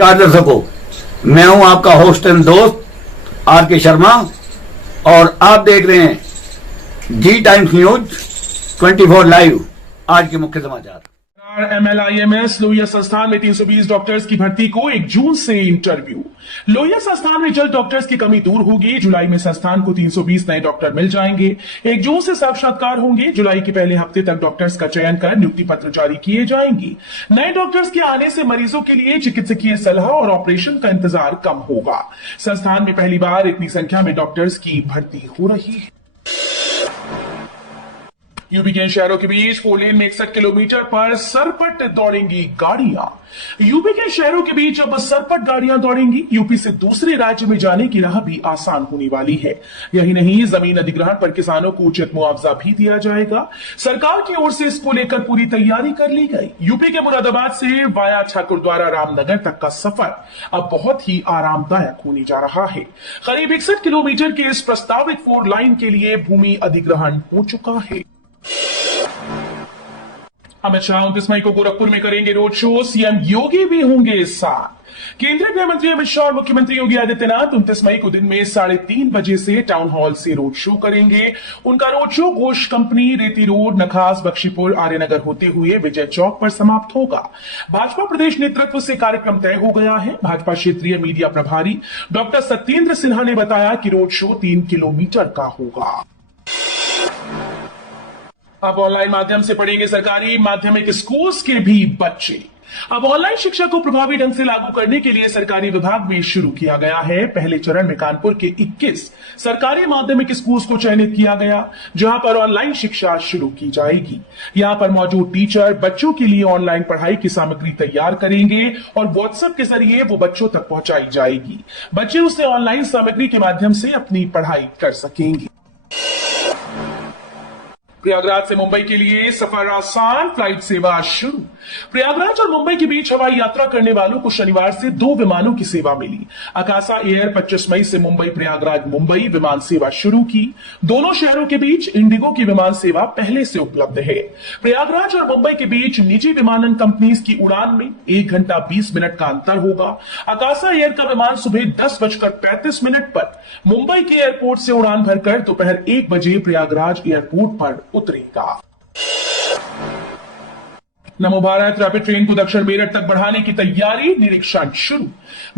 नमस्कार दर्शकों, मैं हूं आपका होस्ट एंड दोस्त आर के शर्मा और आप देख रहे हैं जी टाइम्स न्यूज 24 लाइव। आज के मुख्य समाचार। MLIMS लोहिया संस्थान में 320 डॉक्टर्स की भर्ती को 1 जून से इंटरव्यू। लोहिया संस्थान में जल्द डॉक्टर्स की कमी दूर होगी। जुलाई में संस्थान को 320 नए डॉक्टर मिल जाएंगे। 1 जून से साक्षात्कार होंगे। जुलाई के पहले हफ्ते तक डॉक्टर्स का चयन कर नियुक्ति पत्र जारी किए जाएंगे। नए डॉक्टर्स के आने से मरीजों के लिए चिकित्सकीय सलाह और ऑपरेशन का इंतजार कम होगा। संस्थान में पहली बार इतनी संख्या में डॉक्टर्स की भर्ती हो रही है। यूपी के शहरों के बीच 4 लेन में 61 किलोमीटर पर सरपट दौड़ेंगी गाड़ियां। यूपी के शहरों के बीच अब सरपट गाड़ियां दौड़ेंगी। यूपी से दूसरे राज्य में जाने की राह भी आसान होने वाली है। यही नहीं, जमीन अधिग्रहण पर किसानों को उचित मुआवजा भी दिया जाएगा। सरकार की ओर से इसको लेकर पूरी तैयारी कर ली गई। यूपी के मुरादाबाद से वाया ठाकुरद्वारा रामनगर तक का सफर अब बहुत ही आरामदायक होने जा रहा है। करीब 61 किलोमीटर के इस प्रस्तावित 4 लाइन के लिए भूमि अधिग्रहण हो चुका है। अमित शाह 29 मई को गोरखपुर में करेंगे रोड शो। सीएम योगी भी होंगे साथ। केंद्रीय गृह मंत्री अमित शाह और मुख्यमंत्री योगी आदित्यनाथ 29 मई को दिन में 3:30 बजे से टाउन हॉल से रोड शो करेंगे। उनका रोड शो घोष कंपनी, रेती रोड, नखास, बख्शीपुर, आर्यनगर होते हुए विजय चौक पर समाप्त होगा। भाजपा प्रदेश नेतृत्व से कार्यक्रम तय हो गया है। भाजपा क्षेत्रीय मीडिया प्रभारी डॉक्टर सत्येंद्र सिन्हा ने बताया कि रोड शो 3 किलोमीटर का होगा। अब ऑनलाइन माध्यम से पढ़ेंगे सरकारी माध्यमिक स्कूल्स के भी बच्चे। अब ऑनलाइन शिक्षा को प्रभावी ढंग से लागू करने के लिए सरकारी विभाग में शुरू किया गया है। पहले चरण में कानपुर के 21 सरकारी माध्यमिक स्कूल्स को चयनित किया गया, जहां पर ऑनलाइन शिक्षा शुरू की जाएगी। यहां पर मौजूद टीचर बच्चों के लिए ऑनलाइन पढ़ाई की सामग्री तैयार करेंगे और व्हाट्सएप के जरिए वो बच्चों तक पहुंचाई जाएगी। बच्चे उससे ऑनलाइन सामग्री के माध्यम से अपनी पढ़ाई कर सकेंगे। प्रयागराज से मुंबई के लिए सफर आसान, फ्लाइट सेवा शुरू। प्रयागराज और मुंबई के बीच हवाई यात्रा करने वालों को शनिवार से 2 विमानों की सेवा मिली। आकाशा एयर 25 मई से मुंबई प्रयागराज मुंबई विमान सेवा शुरू की। दोनों शहरों के बीच इंडिगो की विमान सेवा पहले से उपलब्ध है। प्रयागराज और मुंबई के बीच निजी विमानन कंपनीज की उड़ान में 1 घंटा 20 मिनट का अंतर होगा। आकाशा एयर का विमान सुबह 10:35 पर मुंबई के एयरपोर्ट से उड़ान भरकर दोपहर 1 बजे प्रयागराज एयरपोर्ट पर उतरेगा। नमो भारत रैपिड ट्रेन को दक्षिण मेरठ तक बढ़ाने की तैयारी, निरीक्षण शुरू।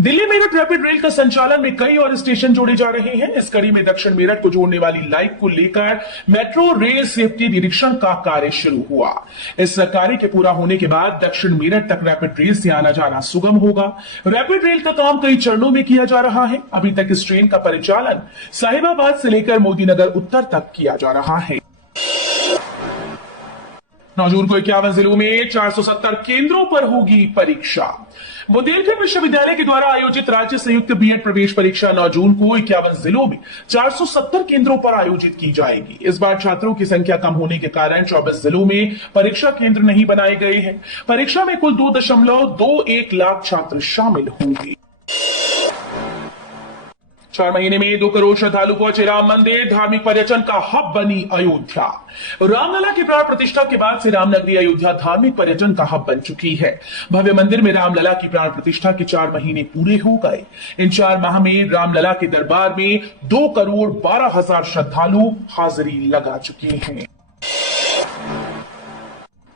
दिल्ली मेरठ रैपिड रेल का संचालन में कई और स्टेशन जोड़े जा रहे हैं। इस कड़ी में दक्षिण मेरठ को जोड़ने वाली लाइन को लेकर मेट्रो रेल सेफ्टी निरीक्षण का कार्य शुरू हुआ। इस कार्य के पूरा होने के बाद दक्षिण मेरठ तक रैपिड रेल से आना जाना सुगम होगा। रैपिड रेल का काम कई चरणों में किया जा रहा है। अभी तक इस ट्रेन का परिचालन साहिबाबाद से लेकर मोदीनगर उत्तर तक किया जा रहा है। 9 जून को 51 जिलों में 470 केंद्रों पर होगी परीक्षा। बुंदेलखंड विश्वविद्यालय के द्वारा आयोजित राज्य संयुक्त बीएड प्रवेश परीक्षा 9 जून को 51 जिलों में 470 केंद्रों पर आयोजित की जाएगी। इस बार छात्रों की संख्या कम होने के कारण 24 जिलों में परीक्षा केंद्र नहीं बनाए गए हैं। परीक्षा में कुल 2.21 लाख छात्र शामिल होंगे। 4 महीने में 2 करोड़ श्रद्धालु पहुंचे राम मंदिर। धार्मिक पर्यटन का हब बनी अयोध्या। रामलला की प्राण प्रतिष्ठा के बाद से रामनगरी अयोध्या धार्मिक पर्यटन का हब बन चुकी है। भव्य मंदिर में रामलला की प्राण प्रतिष्ठा के 4 महीने पूरे हो गए। इन 4 माह में रामलला के दरबार में 2 करोड़ 12 हजार श्रद्धालु हाजिरी लगा चुके हैं।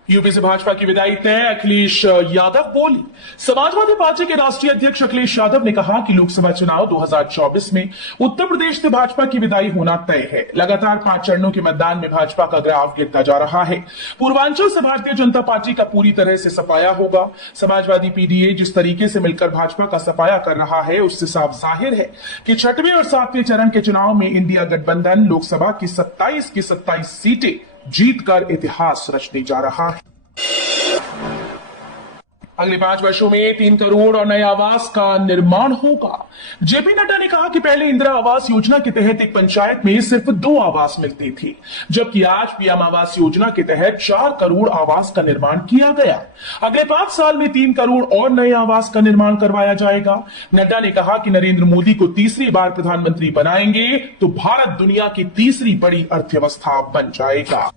यूपी से भाजपा की विदाई तय, अखिलेश यादव बोली। समाजवादी पार्टी के राष्ट्रीय अध्यक्ष अखिलेश यादव ने कहा कि लोकसभा चुनाव 2024 में उत्तर प्रदेश से भाजपा की विदाई होना तय है। लगातार 5 चरणों के मतदान में भाजपा का ग्राफ गिरता जा रहा है। पूर्वांचल से भारतीय जनता पार्टी का पूरी तरह से सफाया होगा। समाजवादी पीडीए जिस तरीके से मिलकर भाजपा का सफाया कर रहा है, उससे साफ जाहिर है कि 6वें और 7वें चरण के चुनाव में इंडिया गठबंधन लोकसभा की 27 की 27 सीटें जीतकर इतिहास रचने जा रहा है। अगले 5 वर्षों में 3 करोड़ और नए आवास का निर्माण होगा। जेपी नड्डा ने कहा कि पहले इंदिरा आवास योजना के तहत एक पंचायत में सिर्फ 2 आवास मिलते थे, जबकि आज पीएम आवास योजना के तहत 4 करोड़ आवास का निर्माण किया गया। अगले 5 साल में 3 करोड़ और नए आवास का निर्माण करवाया जाएगा। नड्डा ने कहा कि नरेंद्र मोदी को तीसरी बार प्रधानमंत्री बनाएंगे तो भारत दुनिया की तीसरी बड़ी अर्थव्यवस्था बन जाएगा।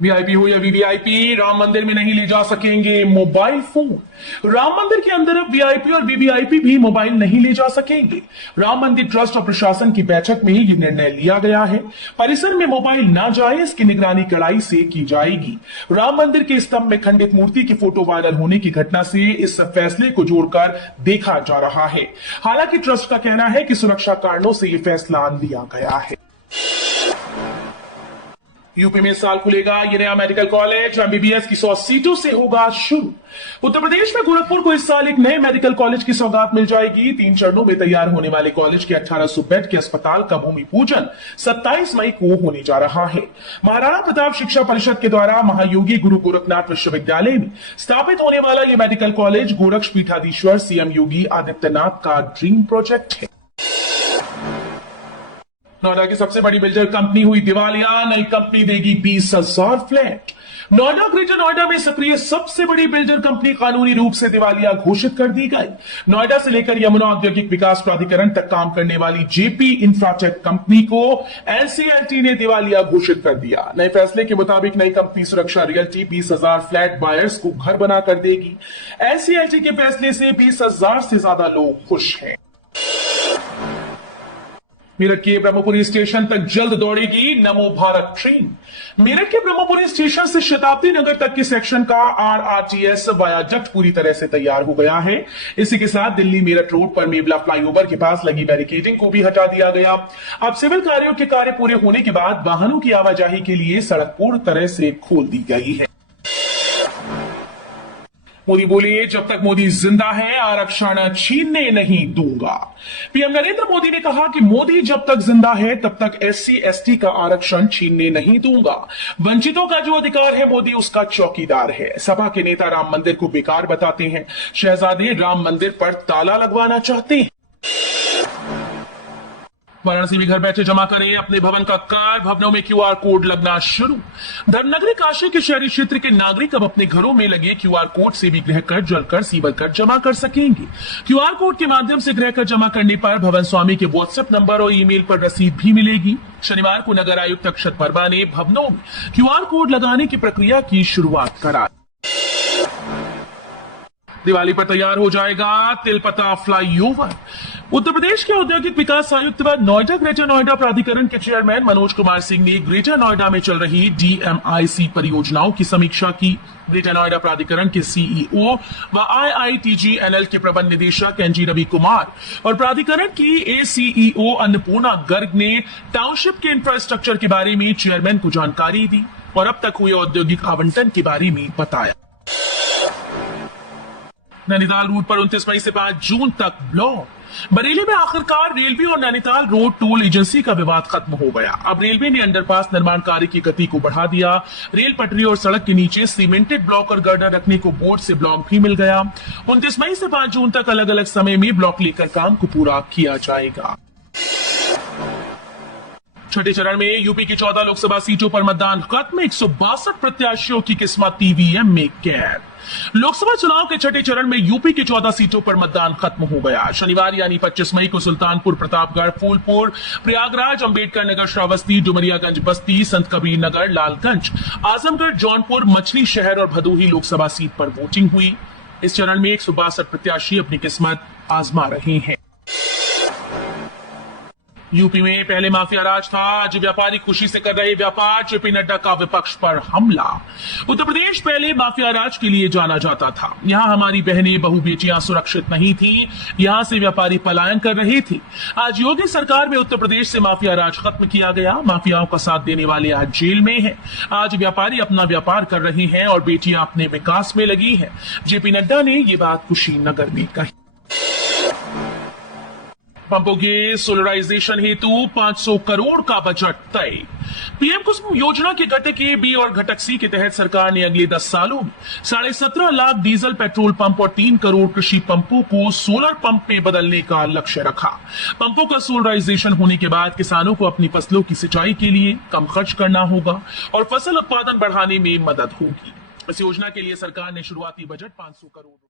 वीआईपी हो या वीवीआईपी, राम मंदिर में नहीं ले जा सकेंगे मोबाइल फोन। राम मंदिर के अंदर अब वीआईपी और वीवीआईपी भी मोबाइल नहीं ले जा सकेंगे। राम मंदिर ट्रस्ट और प्रशासन की बैठक में यह निर्णय लिया गया है। परिसर में मोबाइल ना जाए, इसकी निगरानी कड़ाई से की जाएगी। राम मंदिर के स्तंभ में खंडित मूर्ति की फोटो वायरल होने की घटना से इस फैसले को जोड़कर देखा जा रहा है। हालांकि ट्रस्ट का कहना है कि सुरक्षा कारणों से यह फैसला लिया गया है। यूपी में इस साल खुलेगा ये नया मेडिकल कॉलेज, एमबीबीएस की 100 सीटों से होगा शुरू। उत्तर प्रदेश में गोरखपुर को इस साल एक नए मेडिकल कॉलेज की सौगात मिल जाएगी। 3 चरणों में तैयार होने वाले कॉलेज के 1800 बेड के अस्पताल का भूमि पूजन 27 मई को होने जा रहा है। महाराणा प्रताप शिक्षा परिषद के द्वारा महायोगी गुरु गोरखनाथ विश्वविद्यालय में स्थापित होने वाला यह मेडिकल कॉलेज गोरक्ष पीठाधीश्वर सीएम योगी आदित्यनाथ का ड्रीम प्रोजेक्ट है। नोएडा की सबसे बड़ी बिल्डर कंपनी हुई दिवालिया, नई कंपनी देगी 20,000 फ्लैट। नोएडा ग्रेटर नोएडा में सक्रिय सबसे बड़ी बिल्डर कंपनी कानूनी रूप से दिवालिया घोषित कर दी गई। नोएडा से लेकर यमुना औद्योगिक विकास प्राधिकरण तक काम करने वाली जेपी इंफ्राटेक कंपनी को एनसीएलटी ने दिवालिया घोषित कर दिया। नए फैसले के मुताबिक नई कंपनी सुरक्षा रियल्टी 20,000 फ्लैट बायर्स को घर बनाकर देगी। एनसीएलटी के फैसले से 20,000 से ज्यादा लोग खुश हैं। मेरठ के ब्रह्मपुरी स्टेशन तक जल्द दौड़ेगी नमो भारत ट्रेन। मेरठ के ब्रह्मपुरी स्टेशन से शताब्दी नगर तक के सेक्शन का आरआरटीएस वायाडक्ट पूरी तरह से तैयार हो गया है। इसी के साथ दिल्ली मेरठ रोड पर मेबला फ्लाईओवर के पास लगी बैरिकेडिंग को भी हटा दिया गया। अब सिविल कार्यों के कार्य पूरे होने के बाद वाहनों की आवाजाही के लिए सड़क पूर्ण तरह से खोल दी गई है। मोदी बोले, जब तक मोदी जिंदा है आरक्षण छीनने नहीं दूंगा। पीएम नरेंद्र मोदी ने कहा कि मोदी जब तक जिंदा है तब तक एससी एसटी का आरक्षण छीनने नहीं दूंगा। वंचितों का जो अधिकार है मोदी उसका चौकीदार है। सपा के नेता राम मंदिर को बेकार बताते हैं। शहजादे राम मंदिर पर ताला लगवाना चाहते हैं। वाराणसी में घर बैठे जमा करें अपने भवन का कर, भवनों में क्यूआर कोड लगना शुरू। धर्मनगरी काशी के शहरी क्षेत्र के नागरिक अब अपने घरों में लगे क्यूआर कोड से भी गृह कर, जल कर, सीवर कर जमा कर सकेंगे। क्यूआर कोड के माध्यम से गृह कर जमा करने पर भवन स्वामी के व्हाट्सएप नंबर और ईमेल पर रसीद भी मिलेगी। शनिवार को नगर आयुक्त अक्षत वर्मा ने भवनों में क्यूआर कोड लगाने की प्रक्रिया की शुरुआत करा। दिवाली पर तैयार हो जाएगा तिलपता फ्लाईओवर। उत्तर प्रदेश के औद्योगिक विकास आयुक्त व नोएडा ग्रेटर नोएडा प्राधिकरण के चेयरमैन मनोज कुमार सिंह ने ग्रेटर नोएडा में चल रही डीएमआईसी परियोजनाओं की समीक्षा की। ग्रेटर नोएडा प्राधिकरण के सीईओ व आईआईटीजीएनएल के प्रबंध निदेशक एनजी रवि कुमार और प्राधिकरण की एसीईओ अन्नपूर्णा गर्ग ने टाउनशिप के इंफ्रास्ट्रक्चर के बारे में चेयरमैन को जानकारी दी और अब तक हुए औद्योगिक आवंटन के बारे में बताया। नैनीताल रूट पर 29 मई से 5 जून तक ब्लॉक। बरेली में आखिरकार रेलवे और नैनीताल रोड टोल एजेंसी का विवाद खत्म हो गया। अब रेलवे ने अंडरपास निर्माण कार्य की गति को बढ़ा दिया। रेल पटरी और सड़क के नीचे सीमेंटेड ब्लॉक और गर्डर रखने को बोर्ड से ब्लॉक भी मिल गया। 29 मई से 5 जून तक अलग अलग समय में ब्लॉक लेकर काम को पूरा किया जाएगा। छठे चरण में यूपी की 14 लोकसभा सीटों पर मतदान खत्म। 162 प्रत्याशियों की किस्मत ईवीएम में कैद। लोकसभा चुनाव के छठे चरण में यूपी की 14 सीटों पर मतदान खत्म हो गया। शनिवार यानी 25 मई को सुल्तानपुर, प्रतापगढ़, फूलपुर, प्रयागराज, अंबेडकर नगर, श्रावस्ती, डुमरियागंज, बस्ती, संत कबीर नगर, लालगंज, आजमगढ़, जौनपुर, मछली शहर और भदोही लोकसभा सीट पर वोटिंग हुई। इस चरण में 162 प्रत्याशी अपनी किस्मत आजमा रहे हैं। यूपी में पहले माफिया राज था, आज व्यापारी खुशी से कर रहे व्यापार। जेपी नड्डा का विपक्ष पर हमला। उत्तर प्रदेश पहले माफिया राज के लिए जाना जाता था। यहाँ हमारी बहनें, बहू, बेटियां सुरक्षित नहीं थी। यहाँ से व्यापारी पलायन कर रहे थे। आज योगी सरकार में उत्तर प्रदेश से माफिया राज खत्म किया गया। माफियाओं का साथ देने वाले आज जेल में हैं। आज व्यापारी अपना व्यापार कर रहे हैं और बेटियां अपने विकास में लगी है। जेपी नड्डा ने ये बात कुशीनगर में कही। पंपों के सोलराइजेशन हेतु 500 करोड़ का बजट तय। पीएम कुसुम योजना के घटक ए, बी और घटक सी के तहत सरकार ने अगले 10 सालों में 17.5 लाख डीजल पेट्रोल पंप और 3 करोड़ कृषि पंपों को सोलर पंप में बदलने का लक्ष्य रखा। पंपों का सोलराइजेशन होने के बाद किसानों को अपनी फसलों की सिंचाई के लिए कम खर्च करना होगा और फसल उत्पादन बढ़ाने में मदद होगी। इस योजना के लिए सरकार ने शुरुआती बजट 500 करोड़